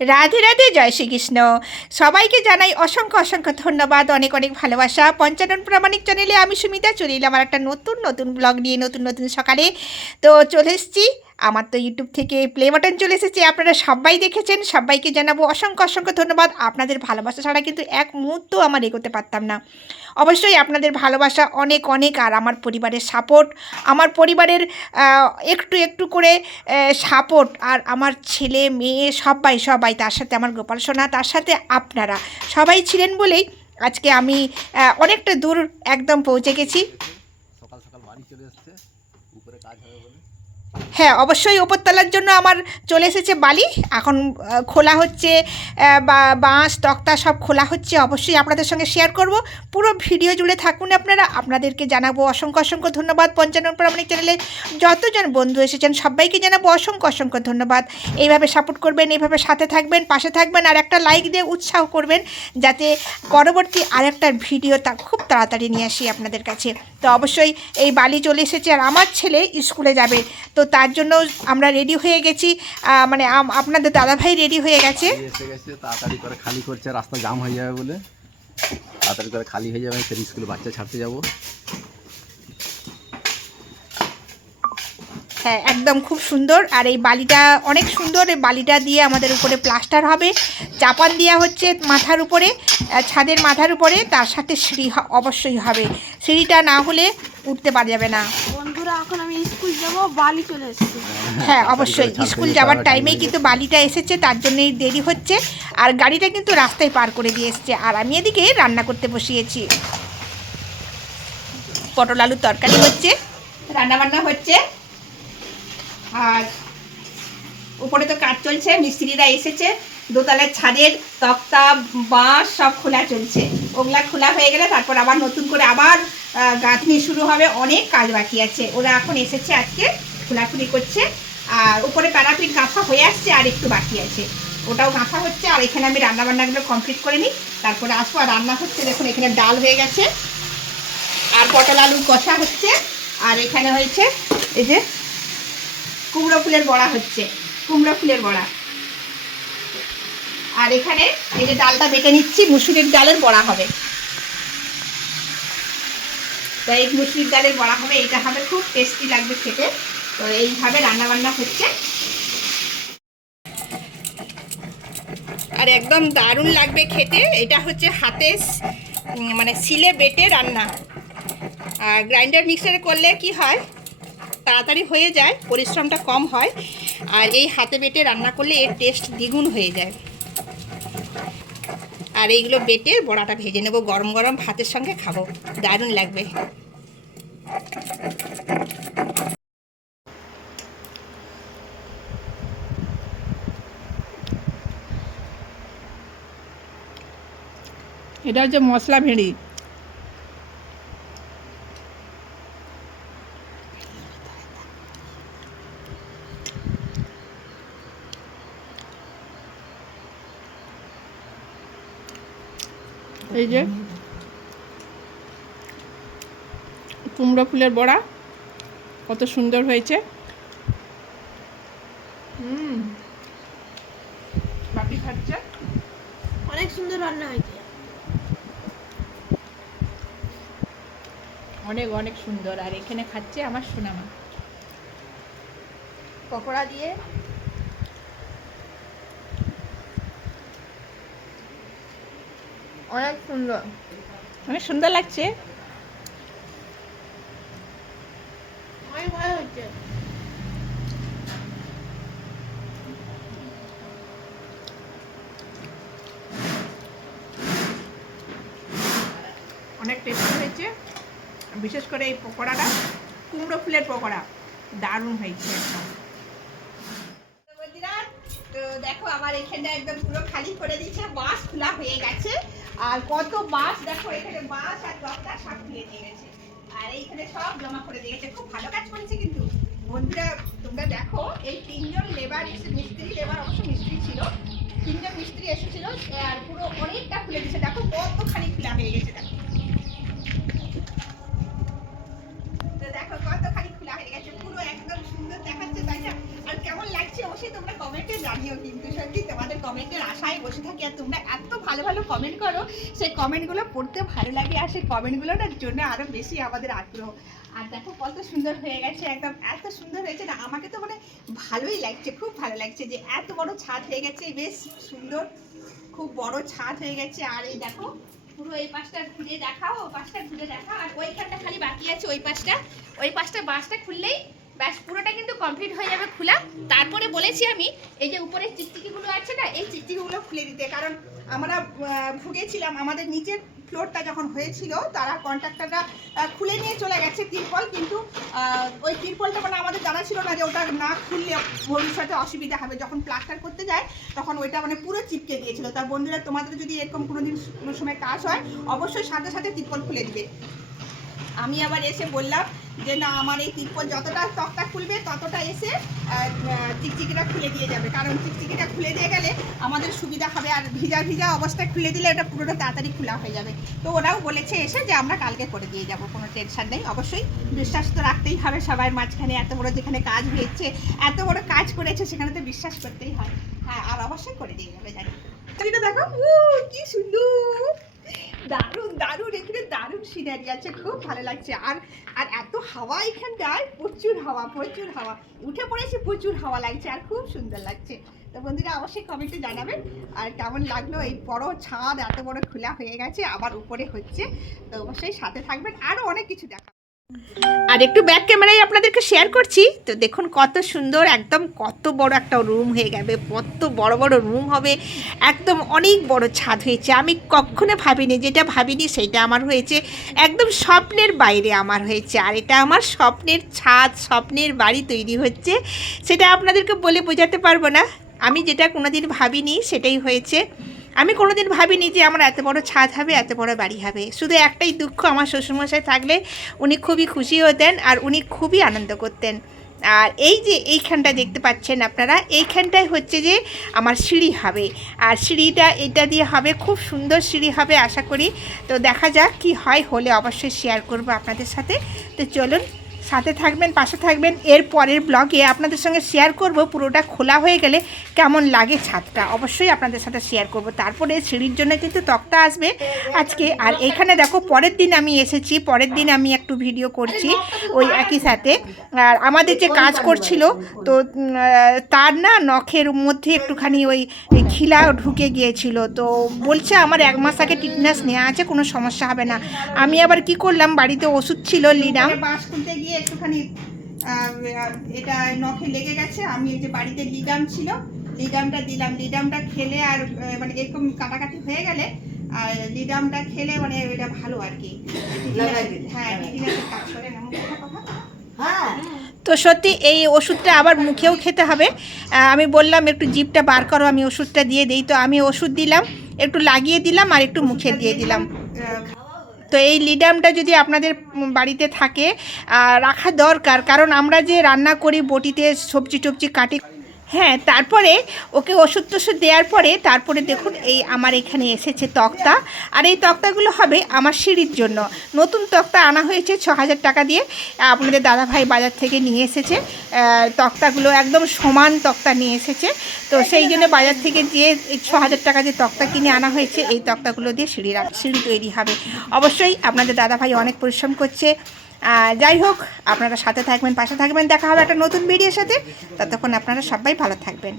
রাধে রাধে, জয় শ্রীকৃষ্ণ। সবাইকে জানাই অসংখ্য অসংখ্য ধন্যবাদ, অনেক অনেক ভালোবাসা। পঞ্চানন প্রামাণিক চ্যানেলে আমি সুমিতা, চলে এলাম আমার একটা নতুন নতুন ব্লগ নিয়ে, নতুন নতুন সকালে। তো চলে এসেছি আমার তো ইউটিউব থেকে প্লে বাটন চলে এসেছে, আপনারা সবাই দেখেছেন, সবাইকে জানাব অসংখ্য অসংখ্য ধন্যবাদ। আপনাদের ভালোবাসা ছাড়া কিন্তু এক মুহূর্ত আমার এগোতে পারতাম না। অবশ্যই আপনাদের ভালোবাসা অনেক অনেক, আর আমার পরিবারের সাপোর্ট আমার পরিবারের একটু একটু করে সাপোর্ট আর আমার ছেলে, মেয়ে, সবাই সবাই, তার সাথে আমার গোপাল সোনা, তার সাথে আপনারা সবাই ছিলেন বলেই আজকে আমি অনেকটা দূর একদম পৌঁছে গেছি। সকাল সকাল বাড়ি চলে উপরে কাজ হবে হ্যাঁ অবশ্যই ওপরতলার জন্য আমার চলে এসেছে বালি। এখন খোলা হচ্ছে বা, বাঁশ, তক্তা সব খোলা হচ্ছে। অবশ্যই আপনাদের সঙ্গে শেয়ার করব। পুরো ভিডিও জুড়ে থাকুন আপনারা। আপনাদেরকে জানাব অসংখ্য অসংখ্য ধন্যবাদ। পঞ্চানন প্রামাণিক চ্যানেলে যতজন বন্ধু এসেছেন, সবাইকে জানাব অসংখ্য অসংখ্য ধন্যবাদ। এইভাবে সাপোর্ট করবেন, এইভাবে সাথে থাকবেন, পাশে থাকবেন, আর একটা লাইক দিয়ে উৎসাহ করবেন, যাতে পরবর্তী আরেকটা ভিডিও তা, খুব তাড়াতাড়ি নিয়ে আসি আপনাদের কাছে। তো অবশ্যই এই বালি চলে এসেছে, আর আমার ছেলে স্কুলে যাবে। তো তার জন্য আমরা রেডি হয়ে গেছি। মানে আপনাদের দাদাভাই রেডি হয়ে গেছে। তাড়াতাড়ি করে খালি করছে রাস্তা জাম হয়ে যাবে বলে। তাড়াতাড়ি করে খালি হয়ে যাবে ফের স্কুলে বাচ্চা ছাড়তে যাব। হ্যাঁ একদম খুব সুন্দর। আর এই বালিটা অনেক সুন্দর। এই বালিটা দিয়ে আমাদের উপরে প্লাস্টার হবে। চাপান দেওয়া হচ্ছে মাথার উপরে ছাদের মাথার উপরে। তার সাথে সিঁড়ি অবশ্যই হবে। সিঁড়িটা না হলে উঠতে পারা যাবে না বন্ধুরা এখন আমি স্কুল যাব হ্যাঁ অবশ্যই। স্কুল যাওয়ার টাইমেই কিন্তু বালিটা এসেছে, তার জন্যই দেরি হচ্ছে। আর গাড়িটা কিন্তু রাস্তায় পার করে দিয়ে এসছে। আর আমি এদিকে রান্না করতে বসিয়েছি। পটল আলুর তরকারি হচ্ছে রান্না বান্না হচ্ছে। আর উপরে তো কাজ চলছে, মিস্ত্রিরা এসেছে। দোতলার ছাদের তক্তা, বাঁশ সব খোলা চলছে। ওগুলা খোলা হয়ে গেলে তারপর আবার নতুন করে আবার গাঁথনি শুরু হবে, অনেক কাজ বাকি আছে। ওরা এখন এসেছে আজকে খোলাখুলি করছে। আর উপরে প্যারাপিট গাঁথা হয়ে আসছে, আর একটু বাকি আছে। ওটাও গাঁথা হচ্ছে, আর এখানে আমি রান্না বান্নাগুলো কমপ্লিট করে নিই। তারপরে আসব, আর রান্না হচ্ছে, দেখুন, এখানে ডাল হয়ে গেছে। আর পটল আলু কষা হচ্ছে। আর এখানে হয়েছে, এই যে কুমড়ো ফুলের বড়া হচ্ছে, কুমড়ো ফুলের বড়া। আর এখানে এই যে ডালটা বেটে নিচ্ছি, মুসুরির ডালের বড়া হবে। তো এই মুসুরির ডালের বড়া হবে এটা হবে খুব টেস্টি লাগবে খেতে। তো এইভাবে রান্না বান্না হচ্ছে। আর একদম দারুণ লাগবে খেতে। এটা হচ্ছে হাতে মানে সিলে বেটে রান্না। আর গ্রাইন্ডার মিক্সারে করলে কি হয়? তাড়াতাড়ি হয়ে যায়, পরিশ্রমটা কম হয়। আর এই হাতে বেটে রান্না করলে এর টেস্ট দ্বিগুণ হয়ে যায়। আর এইগুলো বেটে বড়াটা ভেজে নেব, গরম গরম ভাতের সঙ্গে খাব। দারুণ লাগবে। এটা হচ্ছে মশলা ভেড়ি। এই যে। কুমড়ো ফুলের বড়া কত সুন্দর হয়েছে। হুম। বাপি খাচ্ছে অনেক সুন্দর রান্না হয়েছে। অনেক অনেক সুন্দর। আর এখানে খাচ্ছে আমার সোনামা। পকোড়া দিয়ে অনেক সুন্দর। অনেক সুন্দর লাগছে। অনেক ভালো অনেক টেস্টি হয়েছে। বিশেষ করে এই পকোড়াটা কুমড়ো ফুলের পকোড়া দারুণ হয়েছে একদম। তো দেখো আমার এখানটা একদম পুরো খালি করে দিচ্ছে বাঁশ খোলা হয়ে গেছে। আর কত বাঁশ? দেখো, এখানে বাঁশ আর দরজা সব দিয়ে গেছে আর এইখানে সব জমা করে দিয়েছে। খুব ভালো কাজ করেছে কিন্তু। বন্ধুরা তোমরা দেখো, এই তিনজন লেবার এসে, মিস্ত্রি লেবার, অবশ্য মিস্ত্রি ছিল। তিনজন মিস্ত্রি এসেছিল, আর পুরো অনেকটা খুলে দিয়েছে। দেখো, কতখানি খোলা হয়ে গেছে, দেখো। তো দেখো, কতখানি খোলা হয়ে গেছে। পুরো একদম সুন্দর দেখাচ্ছে, তাই না? আর কেমন লাগছে অবশ্যই তোমরা কমেন্টে জানিও কিন্তু। সত্যি, তোমাদের কমেন্টের আশায় বসে থাকি আর তোমরা এত ভালো ভালো কমেন্ট করো, সেই কমেন্টগুলো পড়তে ভালো লাগে আর সেই কমেন্টগুলোর জন্য আরও বেশি আমাদের আগ্রহ। আর দেখো, কত সুন্দর হয়ে গেছে, একদম এত সুন্দর হয়েছে না, আমাকে তো মানে ভালোই লাগছে, খুব ভালো লাগছে যে এত বড় ছাদ হয়ে গেছে, বেশ সুন্দর, খুব বড় ছাদ হয়ে গেছে। আর এই দেখো, পুরো এই পাশটা ঘুরে দেখাও ওই পাশটা ঘুরে দেখাও, আর ওইখানটা খালি বাকি আছে, ওই পাশটা ওই পাশটা বাসটা খুললেই ব্যাস, পুরোটা কিন্তু কমপ্লিট হয়ে যাবে খোলা। তারপরে বলেছি আমি, এই যে উপরে চিকচিকিগুলো আছে না, এই চিকচিকিগুলো খুলে দিতে। কারণ আমরা ভুগেছিলাম, আমাদের নিচের ফ্লোরটা যখন হয়েছিল, তারা কন্ট্রাক্টররা খুলে নিয়ে চলে গেছে তিরপল, কিন্তু ওই তিরপলটা মানে আমাদের জানা ছিল না যে ওটা না খুললে ভবিষ্যতে অসুবিধা হবে। যখন প্লাস্টার করতে যায়, তখন ওইটা মানে পুরো চিপকে গিয়েছিল তা বন্ধুরা, তোমাদের যদি এরকম কোনো দিন কোনো সময় কাজ হয়, অবশ্যই সাথে সাথে তিরপল খুলে দিবে। আমি আবার এসে বললাম যে, না, আমার এই তিরপল যতটা তক্তা খুলবে, ততটা এসে চিকচিকিটা খুলে দিয়ে যাবে। কারণ চিকচিকিটা খুলে দিয়ে গেলে আমাদের সুবিধা হবে, আর ভিজা ভিজা অবস্থায় খুলে দিলে এটা পুরোটা তাড়াতাড়ি খোলা হয়ে যাবে। তো ওরাও বলেছে এসে যে, আমরা কালকে করে দিয়ে যাব, কোনো টেনশন নেই। অবশ্যই বিশ্বাস তো রাখতেই হবে সবার মাঝখানে, এত বড় যেখানে কাজ হয়েছে, এত বড় কাজ করেছে, সেখানে তো বিশ্বাস করতেই হয়। হ্যাঁ আর অবশ্যই করে দিয়ে যাবে, জানি। দেখো কি সুন্দর! দারুণ দারুণ, এখানে দারুণ সিনারি আছে, খুব ভালো লাগছে। আর আর এত হাওয়া এখানটায়, প্রচুর হাওয়া প্রচুর হাওয়া। উঠে পড়েছে, প্রচুর হাওয়া লাগছে, আর খুব সুন্দর লাগছে। তো বন্ধুরা, অবশ্যই কমেন্টে জানাবেন, আর কেমন লাগল এই বড় ছাদ এত বড় খোলা হয়ে গেছে, আবার উপরে হচ্ছে। তো অবশ্যই সাথে থাকবেন আরও অনেক কিছু দেখা আর একটু ব্যাক ক্যামেরায় আপনাদেরকে শেয়ার করছি। তো দেখুন কত সুন্দর, একদম কত বড় একটা রুম হয়ে গেবে, কত বড় বড় রুম হবে, একদম অনেক বড় ছাদ হয়েছে। আমি কখনো ভাবিনি, যেটা ভাবিনি সেটা আমার হয়েছে। একদম স্বপ্নের বাইরে আমার হয়েছে, আর এটা আমার স্বপ্নের ছাদ, স্বপ্নের বাড়ি তৈরি হচ্ছে। সেটা আপনাদেরকে বলে বোঝাতে পারব না। আমি যেটা কোনোদিন ভাবিনি সেটাই হয়েছে। আমি কোনোদিন ভাবিনি যে আমার এত বড় ছাদ হবে, এত বড় বাড়ি হবে। শুধু একটাই দুঃখ আমার শ্বশুরমশাই থাকলে উনি খুবই খুশি হতেন আর উনি খুবই আনন্দ করতেন। আর এই যে এইখানটা দেখতে পাচ্ছেন আপনারা এইখানটায় হচ্ছে যে আমার সিঁড়ি হবে। আর সিঁড়িটা এটা দিয়ে হবে, খুব সুন্দর সিঁড়ি হবে আশা করি। তো দেখা যাক কি হয়, হলে অবশ্যই শেয়ার করব আপনাদের সাথে। তো চলুন সাথে থাকবেন, পাশে থাকবেন। এর পরের ব্লগে আপনাদের সঙ্গে শেয়ার করব। পুরোটা খোলা হয়ে গেলে কেমন লাগে ছাদটা? অবশ্যই আপনাদের সাথে শেয়ার করব। তারপরে সিঁড়ির জন্য কিন্তু তক্তা আসবে আজকে। আর এখানে দেখো, পরের দিন আমি এসেছি। পরের দিন আমি একটু ভিডিও করছি ওই একই সাথে। আর আমাদের যে কাজ করছিল, তো তার না নখের মধ্যে একটুখানি ওই খিলা ঢুকে গিয়েছিল। তো বলছে আমার এক মাস আগে টিটনাস নেওয়া আছে, কোনো সমস্যা হবে না। আমি আবার কি করলাম, বাড়িতে ওষুধ ছিল লিডাম। বাস খুলতে গিয়ে একটুখানি এটা নখে লেগে গেছে। আমি এই যে বাড়িতে লিডাম ছিল লিডামটা দিলাম। লিডামটা খেলে আর মানে এরকম কাটাকাটি হয়ে গেলে আর লিডামটা খেলে মানে এটা ভালো আর কি। হ্যাঁ টিটিনাসের কাজ করে এমন কথা কথা? তো সত্যি এই ওষুধটা আবার মুখেও খেতে হবে। আমি বললাম একটু জিপটা বার করো আমি ওষুধটা দিয়ে দিই। তো আমি ওষুধ দিলাম একটু লাগিয়ে দিলাম আর একটু মুখে দিয়ে দিলাম। তো এই লিডামটা যদি আপনাদের বাড়িতে থাকে রাখা দরকার। কারণ আমরা যে রান্না করি, বটিতে সবজি টবজি কাটি হ্যাঁ তারপরে ওকে ওষুধ টষুধ দেওয়ার পরে তারপরে দেখুন এই আমার এখানে এসেছে তক্তা। আর এই তক্তাগুলো হবে আমার সিঁড়ির জন্য। নতুন তক্তা আনা হয়েছে ছ হাজার টাকা দিয়ে। আপনাদের দাদাভাই বাজার থেকে নিয়ে এসেছে। তক্তাগুলো একদম সমান তক্তা নিয়ে এসেছে। তো সেই জন্য বাজার থেকে যে ছ হাজার টাকা যে তক্তা কিনে আনা হয়েছে, এই তক্তাগুলো দিয়ে সিঁড়ি সিঁড়ি তৈরি হবে। অবশ্যই আপনাদের দাদাভাই অনেক পরিশ্রম করছে। যাই হোক, আপনারা সাথে থাকবেন, পাশে থাকবেন, দেখা হবে একটা নতুন ভিডিওর সাথে। ততক্ষণ আপনারা সবাই ভালো থাকবেন।